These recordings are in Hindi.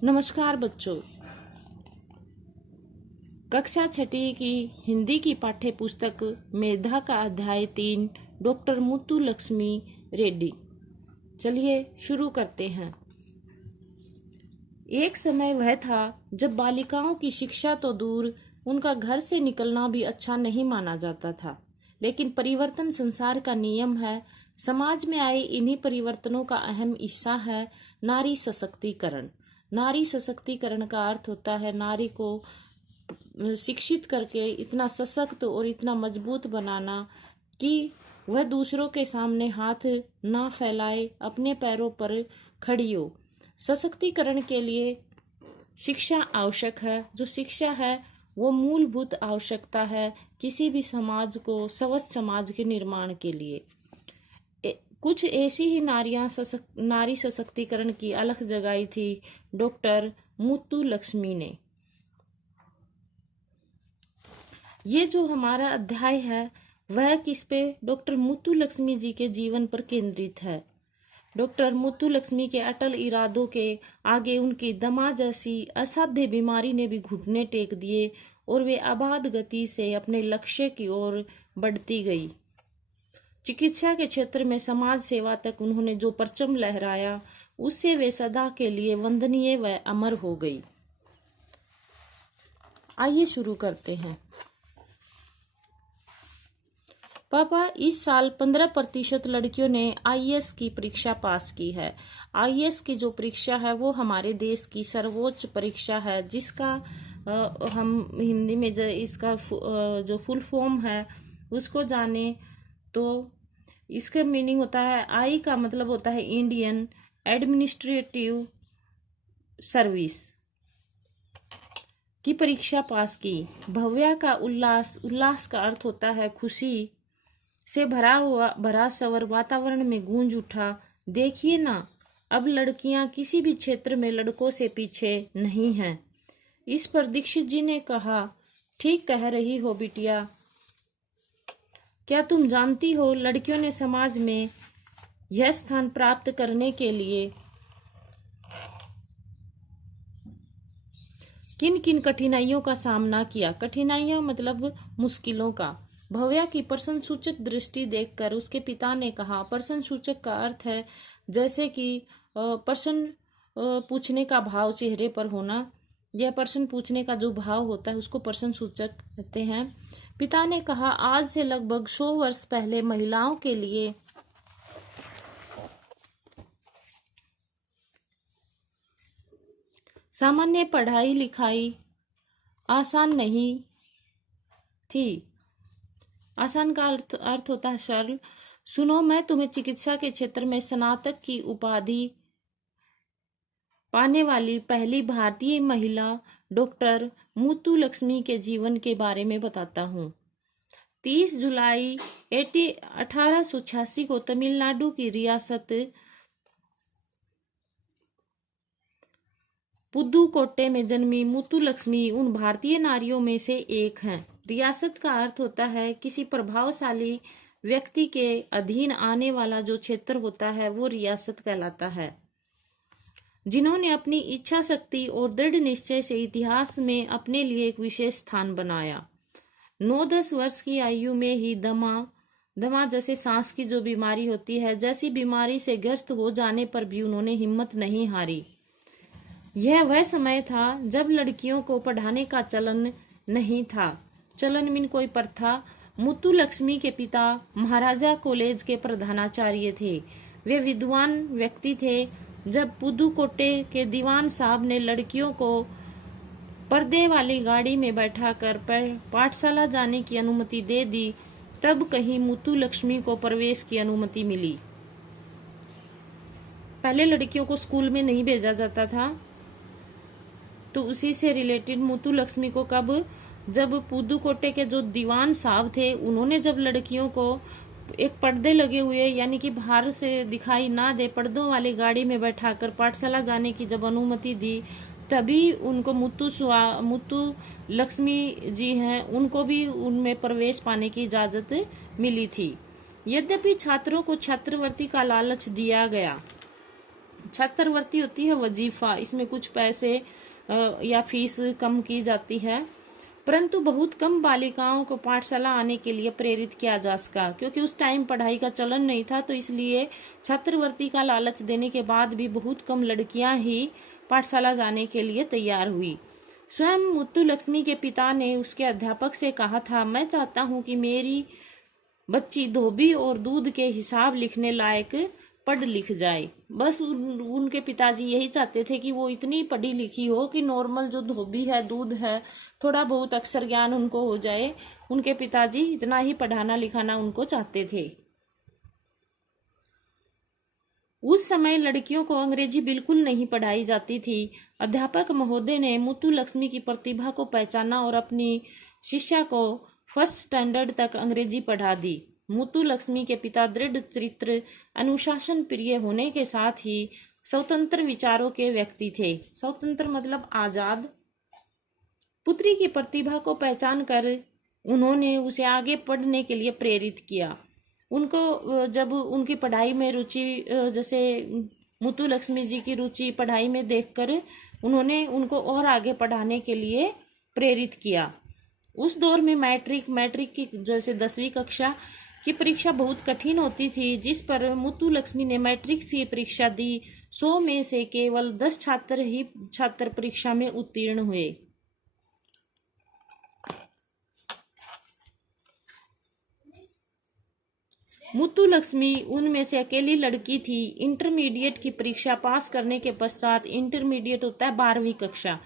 नमस्कार बच्चों। कक्षा छठी की हिंदी की पाठ्य पुस्तक मेधा का अध्याय 3 डॉक्टर मुत्तु लक्ष्मी रेड्डी। चलिए शुरू करते हैं। एक समय वह था जब बालिकाओं की शिक्षा तो दूर, उनका घर से निकलना भी अच्छा नहीं माना जाता था। लेकिन परिवर्तन संसार का नियम है। समाज में आए इन्हीं परिवर्तनों का अहम हिस्सा है नारी सशक्तिकरण। नारी सशक्तिकरण का अर्थ होता है नारी को शिक्षित करके इतना सशक्त और इतना मजबूत बनाना कि वह दूसरों के सामने हाथ ना फैलाए, अपने पैरों पर खड़ी हो। सशक्तिकरण के लिए शिक्षा आवश्यक है। जो शिक्षा है वो मूलभूत आवश्यकता है किसी भी समाज को स्वस्थ समाज के निर्माण के लिए। कुछ ऐसी ही नारी सशक्तिकरण की अलख जगाई थी डॉक्टर मुत्तु लक्ष्मी ने। ये जो हमारा अध्याय है वह किस पे? डॉक्टर मुत्तु लक्ष्मी जी के जीवन पर केंद्रित है। डॉक्टर मुत्तु लक्ष्मी के अटल इरादों के आगे उनकी दमा जैसी असाध्य बीमारी ने भी घुटने टेक दिए और वे अबाध गति से अपने लक्ष्य की ओर बढ़ती गई। चिकित्सा के क्षेत्र में समाज सेवा तक उन्होंने जो परचम लहराया उससे वे सदा के लिए वंदनीय व अमर हो गई। आइए शुरू करते हैं। पापा, इस साल 15% लड़कियों ने आईएएस की परीक्षा पास की है। आईएएस की जो परीक्षा है वो हमारे देश की सर्वोच्च परीक्षा है, जिसका हम हिंदी में इसका जो फुल फॉर्म है उसको जाने तो इसका मीनिंग होता है, आई का मतलब होता है इंडियन एडमिनिस्ट्रेटिव सर्विस की परीक्षा पास की। भव्या का उल्लास का अर्थ होता है खुशी से भरा सवर वातावरण में गूंज उठा। देखिए ना, अब लड़कियां किसी भी क्षेत्र में लड़कों से पीछे नहीं हैं। इस पर दीक्षित जी ने कहा, ठीक कह रही हो बिटिया। क्या तुम जानती हो लड़कियों ने समाज में यह स्थान प्राप्त करने के लिए किन किन कठिनाइयों का सामना किया? कठिनाइयां मतलब मुश्किलों का। भव्या की प्रशंसूचक दृष्टि देखकर उसके पिता ने कहा, प्रशंसूचक का अर्थ है जैसे कि प्रश्न पूछने का भाव चेहरे पर होना। यह प्रश्न पूछने का जो भाव होता है उसको प्रशंसूचक कहते हैं। पिता ने कहा, आज से लगभग 100 वर्ष पहले महिलाओं के लिए सामान्य पढ़ाई लिखाई आसान नहीं थी। आसान का अर्थ होता है सरल। सुनो, मैं तुम्हें चिकित्सा के क्षेत्र में स्नातक की उपाधि पाने वाली पहली भारतीय महिला डॉक्टर मुत्तु लक्ष्मी के जीवन के बारे में बताता हूँ। 30 जुलाई 1886 को तमिलनाडु की रियासत पुदुकोट्टई में जन्मी मुत्तु लक्ष्मी उन भारतीय नारियों में से एक हैं। रियासत का अर्थ होता है किसी प्रभावशाली व्यक्ति के अधीन आने वाला जो क्षेत्र होता है वो रियासत कहलाता है। जिन्होंने अपनी इच्छा शक्ति और दृढ़ निश्चय से इतिहास में अपने लिए एक विशेष स्थान बनाया। 9-10 वर्ष की आयु में ही दमा जैसे सांस की जो बीमारी होती है, जैसी बीमारी से ग्रस्त हो जाने पर भी उन्होंने हिम्मत नहीं हारी। यह वह समय था जब लड़कियों को पढ़ाने का चलन नहीं था। चलन मीन कोई प्रथा। मुत्तु लक्ष्मी के पिता महाराजा कॉलेज के प्रधानाचार्य थे। वे विद्वान व्यक्ति थे। जब पुदुकोट्टई के दीवान साहब ने लड़कियों को पर्दे वाली गाड़ी में बैठाकर पाठशाला जाने की अनुमति दे दी, तब कहीं मुत्तु लक्ष्मी को प्रवेश की अनुमति मिली। पहले लड़कियों को स्कूल में नहीं भेजा जाता था, तो उसी से रिलेटेड मुत्तु लक्ष्मी को जब पुदुकोट्टई के जो दीवान साहब थे उन्होंने जब लड़कियों को एक पर्दे लगे हुए यानी कि बाहर से दिखाई ना दे पर्दों वाली गाड़ी में बैठाकर पाठशाला जाने की जब अनुमति दी, तभी उनको मुत्तु लक्ष्मी जी हैं उनको भी उनमें प्रवेश पाने की इजाजत मिली थी। यद्यपि छात्रों को छात्रवृत्ति का लालच दिया गया, छात्रवृत्ति होती है वजीफा, इसमें कुछ पैसे या फीस कम की जाती है, परंतु बहुत कम बालिकाओं को पाठशाला आने के लिए प्रेरित किया जा सका, क्योंकि उस टाइम पढ़ाई का चलन नहीं था। तो इसलिए छात्रवृत्ति का लालच देने के बाद भी बहुत कम लड़कियां ही पाठशाला जाने के लिए तैयार हुई। स्वयं मुत्तुलक्ष्मी के पिता ने उसके अध्यापक से कहा था, मैं चाहता हूं कि मेरी बच्ची धोबी और दूध के हिसाब लिखने लायक पढ़ लिख जाए। बस उनके पिताजी यही चाहते थे कि वो इतनी पढ़ी लिखी हो कि नॉर्मल जो धोबी है, दूध है, थोड़ा बहुत अक्षर ज्ञान उनको हो जाए। उनके पिताजी इतना ही पढ़ाना लिखाना उनको चाहते थे। उस समय लड़कियों को अंग्रेजी बिल्कुल नहीं पढ़ाई जाती थी। अध्यापक महोदय ने मुत्तुलक्ष्मी की प्रतिभा को पहचाना और अपनी शिष्या को फर्स्ट स्टैंडर्ड तक अंग्रेजी पढ़ा दी। मुत्तुलक्ष्मी के पिता दृढ़ चरित्र, अनुशासन प्रिय होने के साथ ही स्वतंत्र विचारों के व्यक्ति थे। स्वतंत्र मतलब आजाद। पुत्री की प्रतिभा को पहचान कर उन्होंने उसे आगे पढ़ने के लिए प्रेरित किया। उनको जब उनकी पढ़ाई में रुचि, जैसे मुत्तुलक्ष्मी जी की रुचि पढ़ाई में देखकर उन्होंने उनको और आगे पढ़ाने के लिए प्रेरित किया। उस दौर में मैट्रिक की जैसे 10वीं कक्षा की परीक्षा बहुत कठिन होती थी, जिस पर मुत्तुलक्ष्मी ने मैट्रिक की परीक्षा दी। 100 में से केवल 10 छात्र ही छात्र परीक्षा में उत्तीर्ण हुए। मुत्तुलक्ष्मी उनमें से अकेली लड़की थी। इंटरमीडिएट की परीक्षा पास करने के पश्चात, इंटरमीडिएट होता है 12वीं कक्षा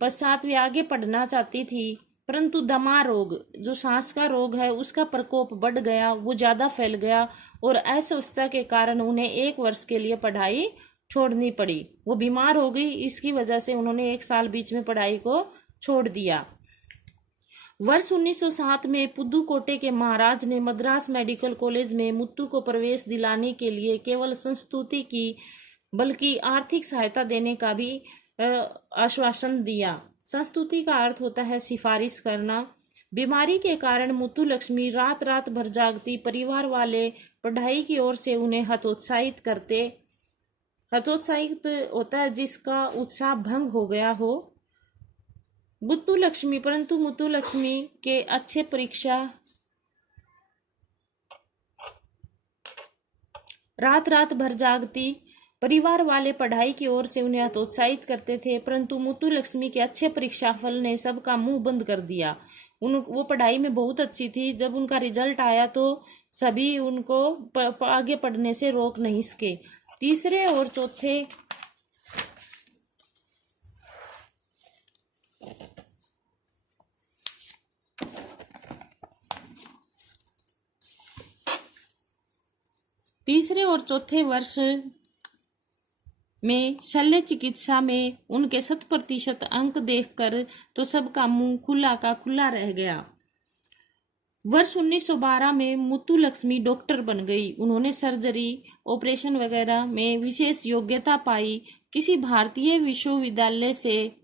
पश्चात, वे आगे पढ़ना चाहती थी, परंतु दमा रोग, जो सांस का रोग है, उसका प्रकोप बढ़ गया, वो ज्यादा फैल गया और अस्वस्थता के कारण उन्हें 1 वर्ष के लिए पढ़ाई छोड़नी पड़ी। वो बीमार हो गई, इसकी वजह से उन्होंने 1 साल बीच में पढ़ाई को छोड़ दिया। वर्ष 1907 में पुदुकोट्टई के महाराज ने मद्रास मेडिकल कॉलेज में मुत्तु को प्रवेश दिलाने के लिए केवल संस्तुति की बल्कि आर्थिक सहायता देने का भी आश्वासन दिया। संस्तुति का अर्थ होता है सिफारिश करना। बीमारी के कारण मुत्तुलक्ष्मी रात रात भर जागती। परिवार वाले पढ़ाई की ओर से उन्हें हतोत्साहित करते। हतोत्साहित होता है जिसका उत्साह भंग हो गया हो। परंतु मुत्तुलक्ष्मी के अच्छे परीक्षा रात रात भर जागती। परिवार वाले पढ़ाई की ओर से उन्हें हतोत्साहित करते थे, परंतु मुत्तुलक्ष्मी के अच्छे परीक्षाफल ने सबका मुंह बंद कर दिया। वो पढ़ाई में बहुत अच्छी थी। जब उनका रिजल्ट आया तो सभी उनको आगे पढ़ने से रोक नहीं सके। तीसरे और चौथे वर्ष में शल्य चिकित्सा में उनके 100% अंक देखकर तो सबका मुंह खुला का खुला रह गया। वर्ष 1912 में मुत्तुलक्ष्मी डॉक्टर बन गई। उन्होंने सर्जरी, ऑपरेशन वगैरह में विशेष योग्यता पाई। किसी भारतीय विश्वविद्यालय से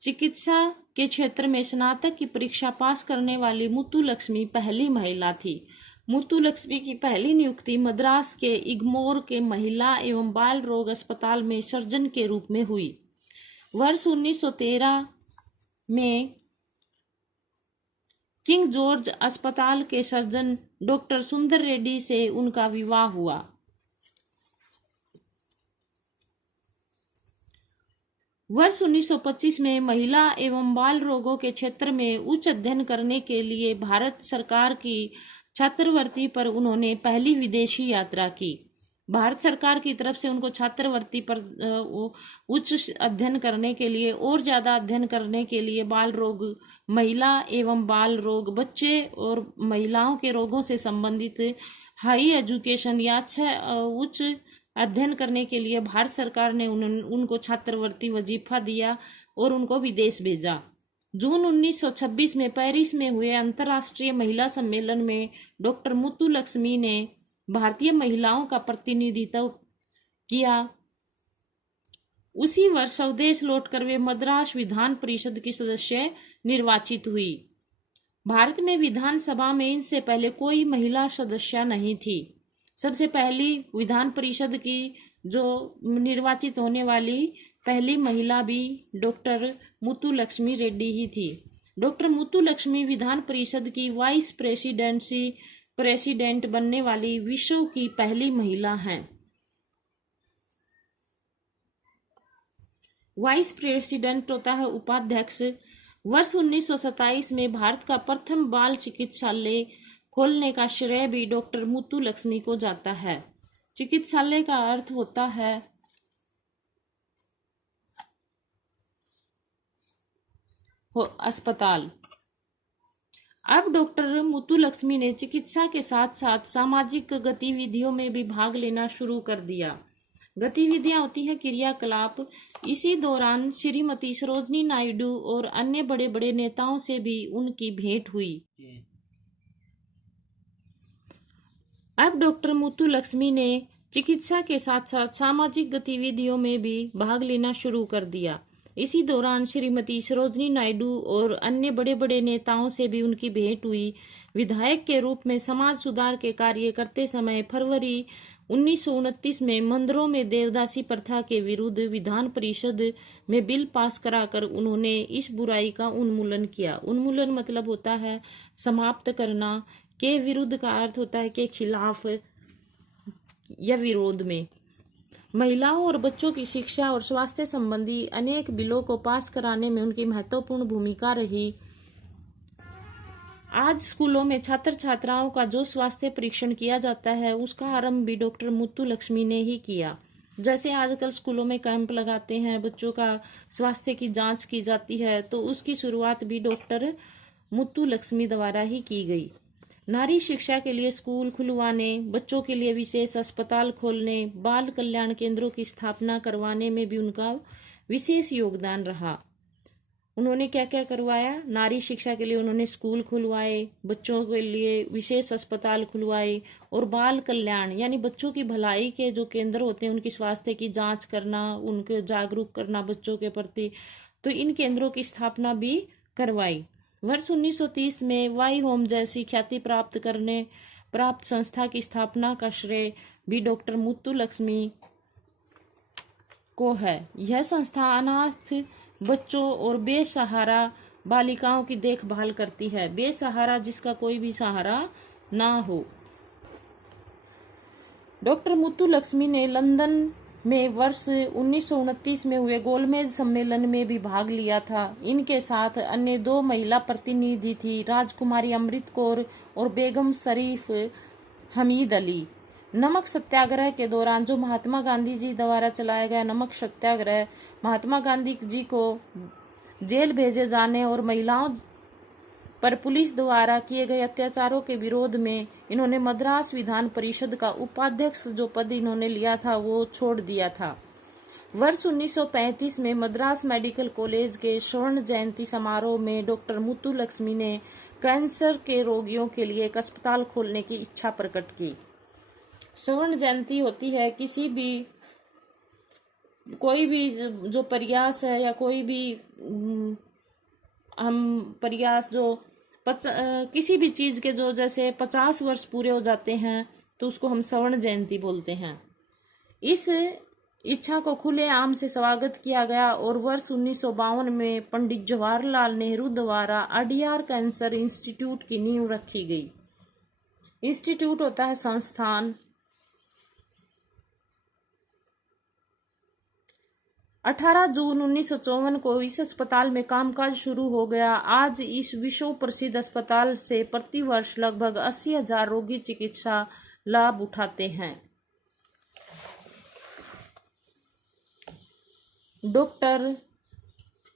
चिकित्सा के क्षेत्र में स्नातक की परीक्षा पास करने वाली मुत्तुलक्ष्मी पहली महिला थी। मुत्तुलक्ष्मी की पहली नियुक्ति मद्रास के इग्मोर के महिला एवं बाल रोग अस्पताल में सर्जन के रूप में हुई। वर्ष 1913 में किंग जॉर्ज अस्पताल के सर्जन डॉक्टर सुंदर रेड्डी से उनका विवाह हुआ। वर्ष 1925 में महिला एवं बाल रोगों के क्षेत्र में उच्च अध्ययन करने के लिए भारत सरकार की छात्रवृत्ति पर उन्होंने पहली विदेशी यात्रा की। भारत सरकार की तरफ से उनको छात्रवृत्ति पर उच्च अध्ययन करने के लिए और ज्यादा अध्ययन करने के लिए बाल रोग, महिला एवं बाल रोग, बच्चे और महिलाओं के रोगों से संबंधित हाई एजुकेशन या उच्च अध्ययन करने के लिए भारत सरकार ने उनको छात्रवृत्ति वजीफा दिया और उनको विदेश भेजा। जून 1926 में पेरिस में हुए अंतर्राष्ट्रीय महिला सम्मेलन में डॉक्टर मुत्तुलक्ष्मी ने भारतीय महिलाओं का प्रतिनिधित्व किया। उसी वर्ष स्वदेश लौटकर वे मद्रास विधान परिषद की सदस्य निर्वाचित हुई। भारत में विधानसभा में इनसे पहले कोई महिला सदस्य नहीं थी। सबसे पहली विधान परिषद की जो निर्वाचित होने वाली पहली महिला भी डॉक्टर मुत्तुलक्ष्मी रेड्डी ही थी। डॉक्टर मुत्तुलक्ष्मी विधान परिषद की वाइस प्रेसिडेंट बनने वाली विश्व की पहली महिला हैं। वाइस प्रेसिडेंट होता है उपाध्यक्ष। वर्ष 1927 में भारत का प्रथम बाल चिकित्सालय खोलने का श्रेय भी डॉक्टर मुत्तुलक्ष्मी को जाता है। चिकित्सालय का अर्थ होता है अस्पताल। अब डॉक्टर मुत्तुलक्ष्मी ने चिकित्सा के साथ साथ सामाजिक गतिविधियों में भी भाग लेना शुरू कर दिया। गतिविधियां होती है क्रियाकलाप। इसी दौरान श्रीमती सरोजिनी नायडू और अन्य बड़े बड़े नेताओं से भी उनकी भेंट हुई। अब डॉक्टर मुत्तुलक्ष्मी ने चिकित्सा के साथ साथ सामाजिक गतिविधियों में भी भाग लेना शुरू कर दिया। इसी दौरान श्रीमती सरोजिनी नायडू और अन्य बड़े बड़े नेताओं से भी उनकी भेंट हुई। विधायक के रूप में समाज सुधार के कार्य करते समय फरवरी 1929 में मंदिरों में देवदासी प्रथा के विरुद्ध विधान परिषद में बिल पास कराकर उन्होंने इस बुराई का उन्मूलन किया। उन्मूलन मतलब होता है समाप्त करना, के विरुद्ध का अर्थ होता है के खिलाफ या विरोध में। महिलाओं और बच्चों की शिक्षा और स्वास्थ्य संबंधी अनेक बिलों को पास कराने में उनकी महत्वपूर्ण भूमिका रही। आज स्कूलों में छात्र छात्राओं का जो स्वास्थ्य परीक्षण किया जाता है उसका आरंभ भी डॉक्टर मुत्तुलक्ष्मी ने ही किया। जैसे आजकल स्कूलों में कैंप लगाते हैं, बच्चों का स्वास्थ्य की जांच की जाती है, तो उसकी शुरुआत भी डॉक्टर मुत्तुलक्ष्मी द्वारा ही की गई। नारी शिक्षा के लिए स्कूल खुलवाने, बच्चों के लिए विशेष अस्पताल खोलने, बाल कल्याण केंद्रों की स्थापना करवाने में भी उनका विशेष योगदान रहा। उन्होंने क्या क्या करवाया? नारी शिक्षा के लिए उन्होंने स्कूल खुलवाए, बच्चों के लिए विशेष अस्पताल खुलवाए और बाल कल्याण यानी बच्चों की भलाई के जो केंद्र होते हैं उनकी स्वास्थ्य की जांच करना, उनको जागरूक करना बच्चों के प्रति, तो इन केंद्रों की स्थापना भी करवाई। वर्ष 1930 में वाई होम जैसी ख्याति प्राप्त संस्था की स्थापना का श्रेय भी डॉक्टर मुत्तुलक्ष्मी को है। यह संस्था अनाथ बच्चों और बेसहारा बालिकाओं की देखभाल करती है। बेसहारा जिसका कोई भी सहारा ना हो। डॉक्टर मुत्तुलक्ष्मी ने लंदन में वर्ष 1929 में हुए गोलमेज सम्मेलन में भी भाग लिया था। इनके साथ अन्य 2 महिला प्रतिनिधि थी, राजकुमारी अमृत कौर और बेगम शरीफ हमीद अली। नमक सत्याग्रह के दौरान जो महात्मा गांधी जी द्वारा चलाया गया नमक सत्याग्रह, महात्मा गांधी जी को जेल भेजे जाने और महिलाओं पर पुलिस द्वारा किए गए अत्याचारों के विरोध में इन्होंने मद्रास विधान परिषद का उपाध्यक्ष जो पद इन्होंने लिया था वो छोड़ दिया था। वर्ष 1935 में मद्रास मेडिकल कॉलेज के स्वर्ण जयंती समारोह में डॉक्टर मुत्तुलक्ष्मी ने कैंसर के रोगियों के लिए एक अस्पताल खोलने की इच्छा प्रकट की। स्वर्ण जयंती होती है कोई भी जो प्रयास है या कोई भी हम प्रयास जो किसी भी चीज के जो जैसे 50 वर्ष पूरे हो जाते हैं तो उसको हम स्वर्ण जयंती बोलते हैं। इस इच्छा को खुले आम से स्वागत किया गया और वर्ष 1952 में पंडित जवाहरलाल नेहरू द्वारा अडियार कैंसर इंस्टीट्यूट की नींव रखी गई। इंस्टीट्यूट होता है संस्थान। 18 जून 1954 को इस अस्पताल में कामकाज शुरू हो गया। आज इस विश्व प्रसिद्ध अस्पताल से प्रति वर्ष लगभग 80,000 रोगी चिकित्सा लाभ उठाते हैं। डॉक्टर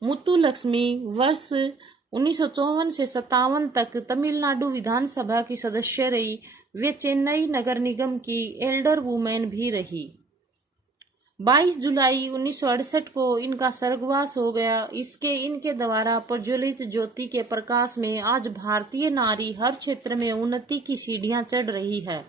मुत्तुलक्ष्मी वर्ष 1954 से 57 तक तमिलनाडु विधानसभा की सदस्य रही। वे चेन्नई नगर निगम की एल्डर वुमेन भी रही। 22 जुलाई 1968 को इनका स्वर्गवास हो गया। इनके द्वारा प्रज्वलित ज्योति के प्रकाश में आज भारतीय नारी हर क्षेत्र में उन्नति की सीढ़ियां चढ़ रही है।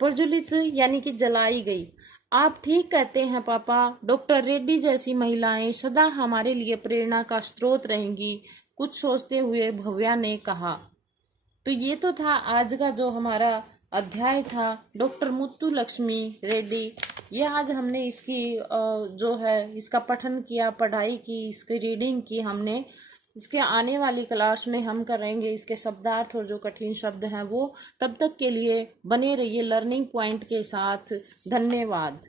प्रज्वलित यानी कि जलाई गई। आप ठीक कहते हैं पापा, डॉक्टर रेड्डी जैसी महिलाएं सदा हमारे लिए प्रेरणा का स्रोत रहेंगी, कुछ सोचते हुए भव्या ने कहा। तो ये तो था आज का जो हमारा अध्याय था डॉक्टर मुत्तु लक्ष्मी रेड्डी। ये आज हमने इसकी जो है इसका पठन किया, पढ़ाई की, इसकी रीडिंग की हमने। इसके आने वाली क्लास में हम करेंगे इसके शब्दार्थ और जो कठिन शब्द हैं वो। तब तक के लिए बने रहिए लर्निंग पॉइंट के साथ। धन्यवाद।